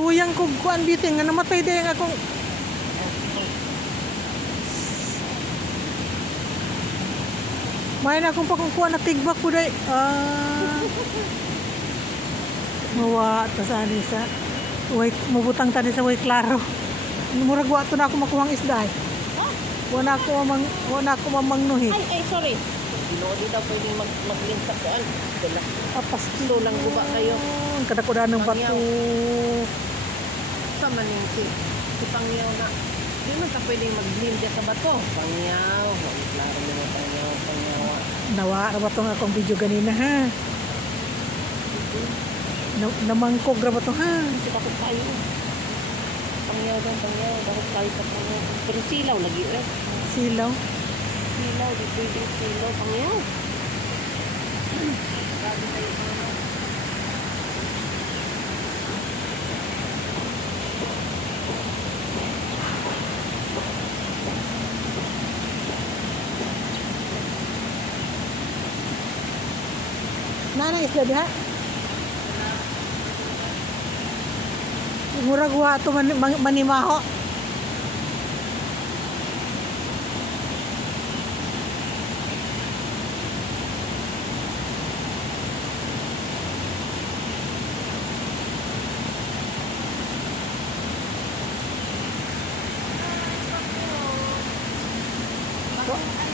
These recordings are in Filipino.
tuyang ko kuan bitin nga namatay day ang akong may na akong pakukuha na tigbak ko day. Mawa ta sa ani sa way mabutang tani sa way klaro. Murag wa to na ako makuhang isda. Wala ko mamangnuhi. Ay, sorry. Hindi daw pwedeng mag-link sa kuan. Dala. Apas So lang guba kayo. kada ko ng bato. Sa maning si Pangyaw na. Di man ka pwedeng mag-link sa bato. Pangyaw. Klaro mo Pangyaw. Nawa ra ba tong akong video ganina ha. Namangkog ra ba to ha. Kasi bakit tayo? Pangyaw. Bakit tayo sa Pangyaw? Pero silaw lagi eh. Silaw. Silaw, di pwedeng silaw. Pangyaw. Grabe tayo ano. Nana isda diha. Murag wa to manimaho.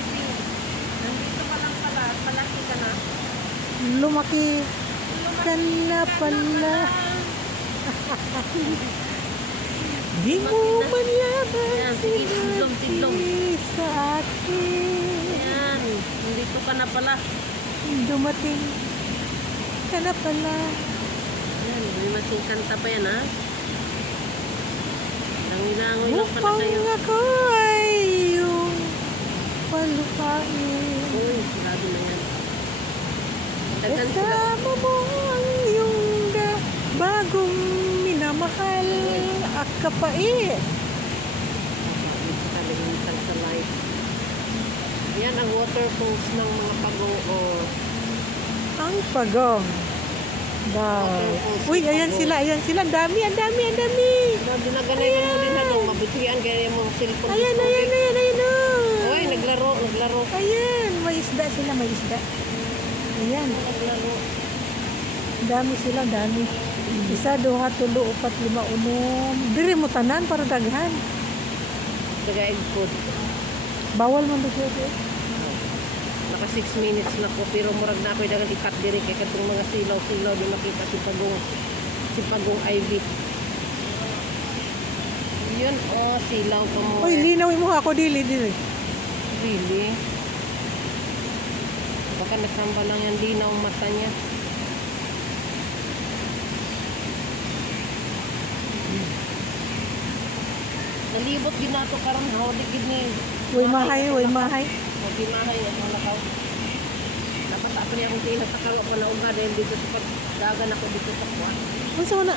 Nandito pa lang pala, malaki ka na. Lumaki ka na pala. Di mo man yaman Yan, sige, tidlong. sa akin. Yan, nandito ka na pala. Dumating ka na pala. Yan, may masing kanta pa yan ha. Langoy-langoy lang pala Upang kayo. ako ay iyong palupain. Uy, grabe na yan. Tagdan sila. Kasama mo ang iyong bagong minamahal at kapait. Kalimitan sa life. Yan ang waterfalls ng mga pag-oo. Ang pagong. Wow. Uy, ayan sila. Ang dami. Grabe na ganay mo din halong mabutihan kaya mong cellphone. Ayan. Oh. Uy, naglaro. Ayan, may isda sila. Ayan, Naglaro. dami sila. Isa, duha, tulo, upat, lima, unom. Diri mo tanan para daghan. Tagaig food. Bawal man dito. Naka 6 minutes na ko pero murag na ako'y dagan ikat diri kay katong mga silaw di makita si Pagong Ivy. Yun silaw pa mo. Uy, linaw mo ako dili. Really? Baka nasamba lang yan linaw ang mata niya. Nalibot ginato karon hawli gid ni. Uy, mahay. Mahay ang malakaw. Dapat ako niya kung kailan sa kawa pa na uga dahil dito sa pagdagan ako dito sa kuwan. Unsa man na?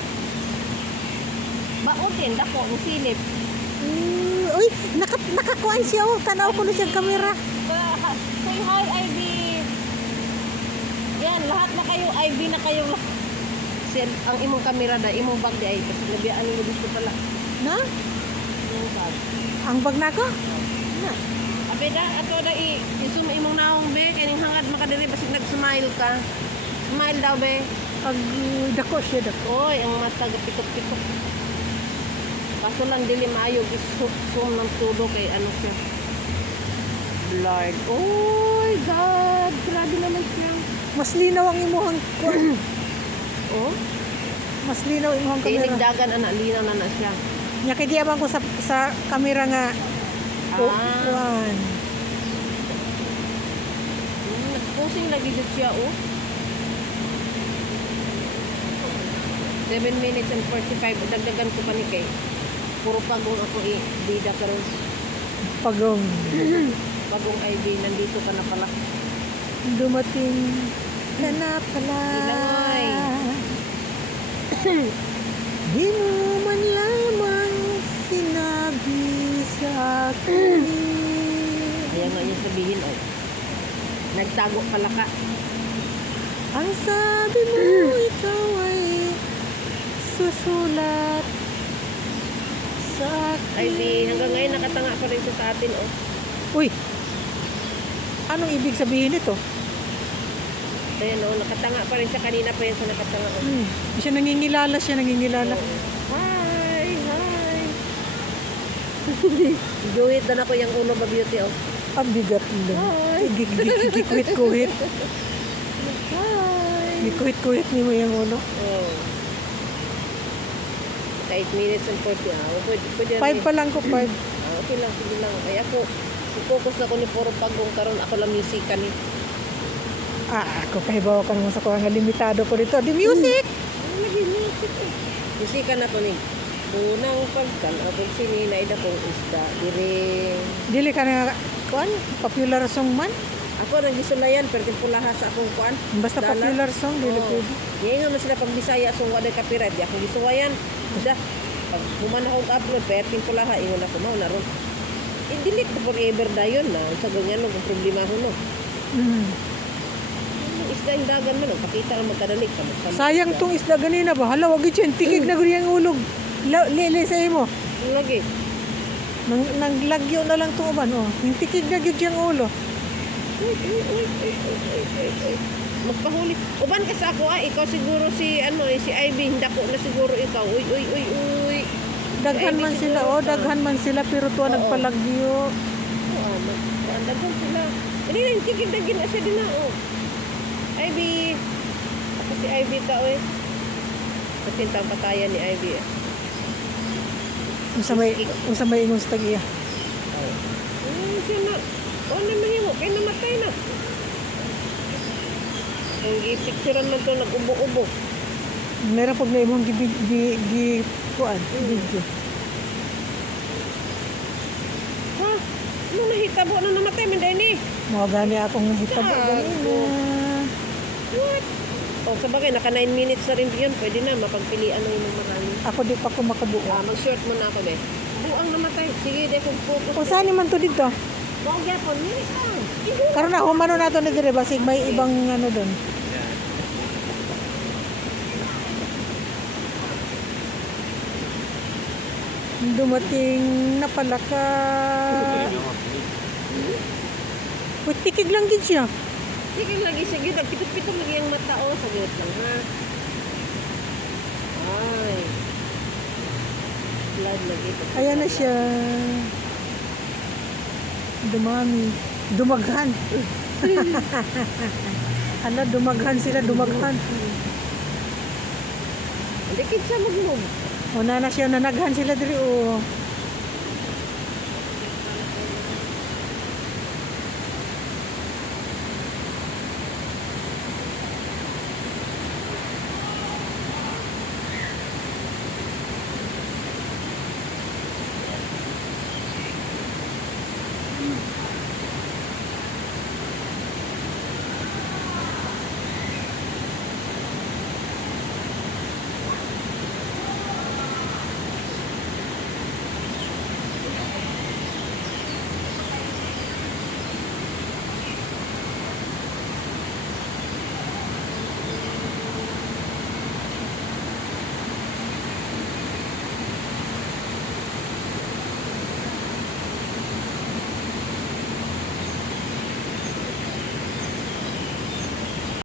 Baon din, dako, ang silip. Uy, nakakuan siya. Tanaw ko na siyang kamera. Say hi, Ivy. Yan, lahat na kayo, Ivy na kayo. Ang imong kamera da, imong bag di ay. Kasi nabiyaan mo dito pala. Na? Yung bag. Ang bag na ko? Na. Ape da, ato da isum imong naong be. Kaya hangad makadiri, basig nag-smile ka. Smile daw be. Pag dako siya. Oy, ang mata pikot-pikot. Kaso lang dili maayo isum ng tulo kay ano siya. Lord. Oh God, grabe naman siya. Mas linaw ang imuhang kuan. Oh, Mas linaw imuhang kamera. tinigdagan anak linaw na siya. Nya kay di abang ko sa kamera nga. Kuan. Nag-posing lagi dito siya, oh. 7 minutes and 45. Dagdagan ko pa ni kay. Puro Pagong ako bida karon. Pagong. Pagong ID, nandito ka na pala. Dumating ka na pala. Ilangoy. Di mo man lamang sinabi sa akin. Ayan nga yung sabihin, oh. Nagtago pala ka. Ang sabi mo ikaw ay nagsusulat sa Ay, akin. di, hanggang ngayon nakatanga pa rin siya sa atin, oh. Uy! Anong ibig sabihin nito? Ayan, oh, nakatanga pa rin siya. Kanina pa rin siya nakatanga, oh. Siya nangingilala. Hi! Hi! Guhit na ako yung ulo ba beauty, oh. Ang bigat nila. Hi! Gikuhit-kuhit. Hi! Gikuhit-kuhit ni mo yung ulo. Oh. 8 minutes and 40 hours. Pwede 5 pa lang ko, 5. Okay lang, sige lang. Ay ako, focus na ko ni puro pagong karon ako lang music ni. Ako pahibaw ka naman sa kuha nga limitado ko dito. The music! Ano lagi music eh? Music na to ni. Unang pagkalabog sininay na kong isda. Dire. Dili ka na, kuan, popular song man. Ako nang gisulayan pero timpulaha sa akong kuan. Basta Dala. popular song, dili Oo. pwede. Ngayon nga man sila pag Bisaya so wala copyright. Di ako gisuwayan. Da. Pag human akong upload pero timpulaha ingon ako mao na ron. I-delete ko forever dayon na sa ganyan no kung problema ho no. Isda yung dagan man, pakita lang magkadalik ka. Sayang tong isda ganina ba? Hala, wag yun. Tigig na guri ang ulog. Lili sa imo. Lagi. Nanglagyo na lang tong uban. Oh. Yung tikig na gyud yung ulo. Uy. Magpahuli. Uban ka sa ako ikaw siguro si si Ivy, hindi ako na siguro ikaw. Uy. Daghan man sila. Oh, daghan man sila. Pero tuwa Oo. nagpalagyo. Daghan sila. Hindi na, tigil na siya din na. Oh. Ivy. Ako si Ivy ka, oy. Kasi ang patayan ni Ivy. Unsa may ingon sa tagiya. Siya na. O naman mo, kaya namatay na. Ang i-picturean man to, nag-ubo-ubo. Meron pag na imong kuan, video. Ha? Ano nahitabo na namatay man dahil ni? Mga gani akong hitabo Gago. ganina. What? O, sabagay, naka 9 minutes na rin yun. Pwede na, mapagpilian na yung marami. Ako di pa ko makabuo. Mag-short muna ako, be. Buang namatay. Sige, de, kung focus. Kung saan man to dito? Buang yapon, minutes lang. Karon na humano nato ni dire basig may ibang ano doon. Dumating na pala ka. Uy, tikig lang gid siya. Sige lagi, sige. Nagpitog-pitog lagi ang mata, oh. Sagot lang, ha? Ay. Blood lagi. Ayan na siya. Dumami. Dumaghan. Hala, dumaghan sila, dumaghan. Hindi, kid siya mag-move. O na siya, nanaghan sila diri o.